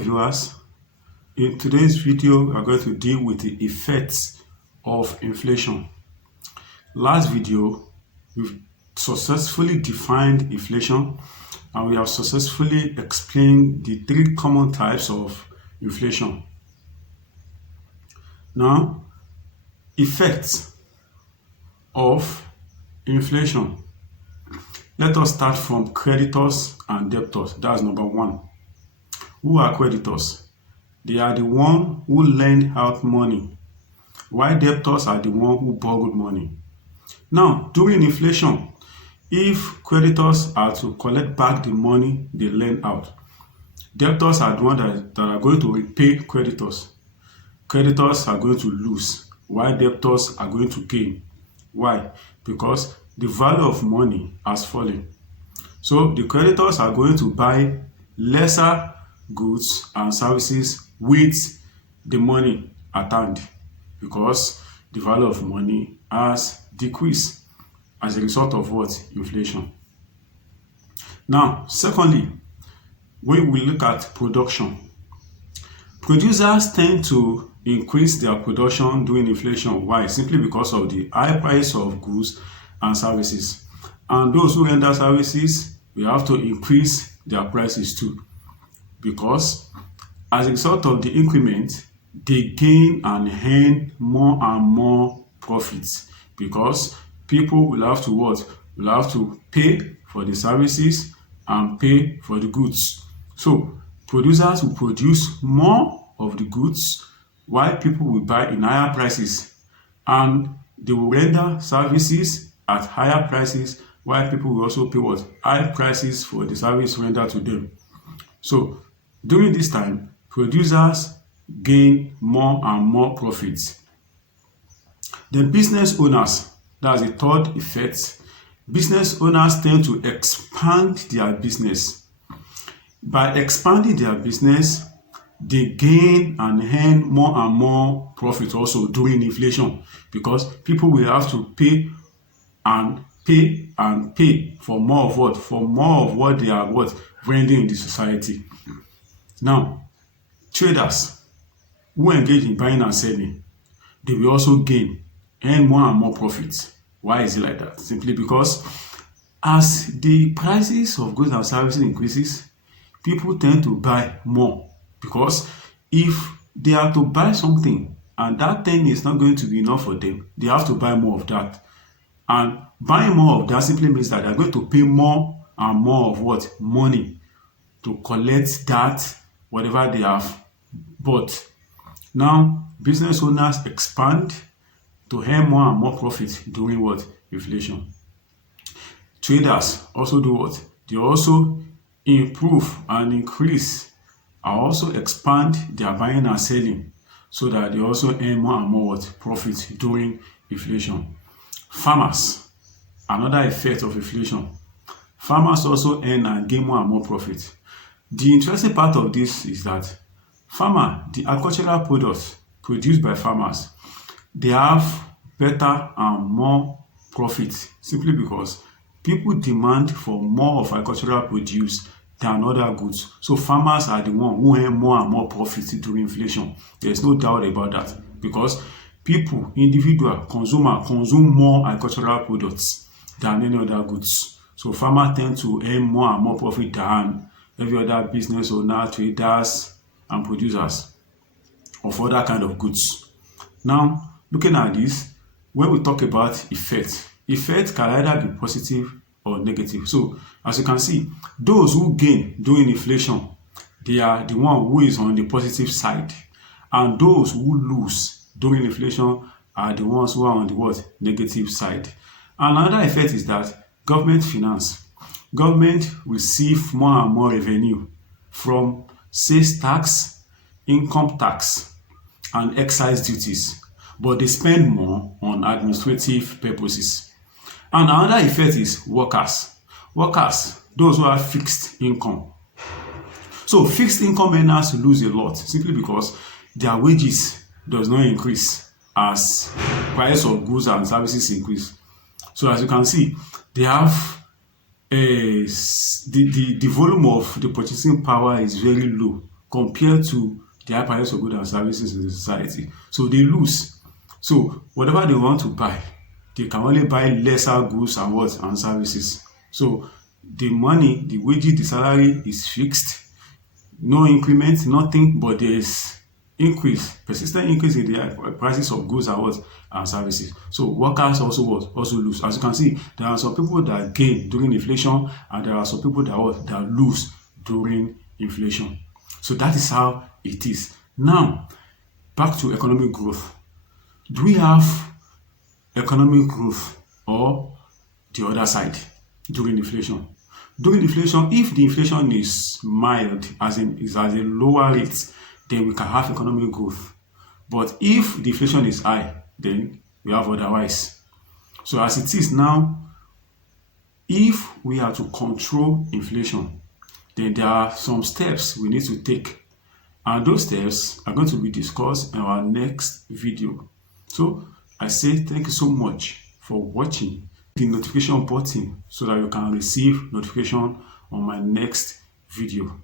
viewers. In today's video, we are going to deal with the effects of inflation. Last video, we've successfully defined inflation and we have successfully explained the three common types of inflation. Now, effects of inflation. Let us start from creditors and debtors. That's number one. Who are creditors? They are the one who lend out money, while debtors are the one who borrowed money. Now, during inflation, if creditors are to collect back the money they lend out, debtors are the ones that are going to repay creditors. Creditors are going to lose, while debtors are going to gain. Why? Because the value of money has fallen. So the creditors are going to buy lesser goods and services with the money at hand because the value of money has decreased as a result of what? Inflation. Now, secondly, when we look at production, producers tend to increase their production during inflation. Why? Simply because of the high price of goods and services. And those who render services will have to increase their prices too, because as a result of the increment, they gain and earn more and more profits, because people will have to what? Will have to pay for the services and pay for the goods. So producers will produce more of the goods while people will buy in higher prices, and they will render services at higher prices while people will also pay what? High prices for the service rendered to them. So during this time, producers gain more and more profits. Then business owners, that's the third effect. Business owners tend to expand their business. By expanding their business, they gain and earn more and more profit also during inflation, because people will have to pay and pay and pay for more of what? For more of what they are what? Rendering in the society. Now, traders who engage in buying and selling, they will also gain, earn more and more profits. Why is it like that? Simply because as the prices of goods and services increases, people tend to buy more, because if they are to buy something and that thing is not going to be enough for them, they have to buy more of that. And buying more of that simply means that they're going to pay more and more of what? Money to collect that, whatever they have bought. Now, business owners expand to earn more and more profit during what? Inflation. Traders also do what? They also improve and increase and also expand their buying and selling, so that they also earn more and more what? Profit during inflation. Farmers, another effect of inflation. Farmers also earn and gain more and more profit. The interesting part of this is that the agricultural products produced by farmers, they have better and more profit, simply because people demand for more of agricultural produce than other goods. So farmers are the one who earn more and more profit during inflation. There's no doubt about that, because people, individual consumer, consume more agricultural products than any other goods. So farmers tend to earn more and more profit than every other business owner, traders, and producers of other kind of goods. Now, looking at this, when we talk about effect can either be positive or negative. So, as you can see, those who gain during inflation, they are the one who is on the positive side, and those who lose during inflation are the ones who are on the what? Negative side. And another effect is that government finance. Government receive more and more revenue from sales tax, income tax, and excise duties, but they spend more on administrative purposes. And another effect is workers. Workers, those who have fixed income. So fixed income earners lose a lot, simply because their wages does not increase as price of goods and services increase. So as you can see, they have the volume of the purchasing power is very low compared to the high prices of goods and services in the society. So they lose. So whatever they want to buy, they can only buy lesser goods and what and services. So the money, the wages, the salary is fixed, no increment, nothing, but there's increase, persistent increase in the prices of goods and what and services. So workers also what also lose. As you can see, there are some people that gain during inflation, and there are some people that what that lose during inflation. So that is how it is. Now, back to economic growth. Do we have economic growth or the other side during inflation? During inflation, if the inflation is mild, as in is at a lower rate, then we can have economic growth. But if the inflation is high, then we have otherwise. So as it is now, if we are to control inflation, then there are some steps we need to take. And those steps are going to be discussed in our next video. So I say thank you so much for watching. The notification button so that you can receive notification on my next video.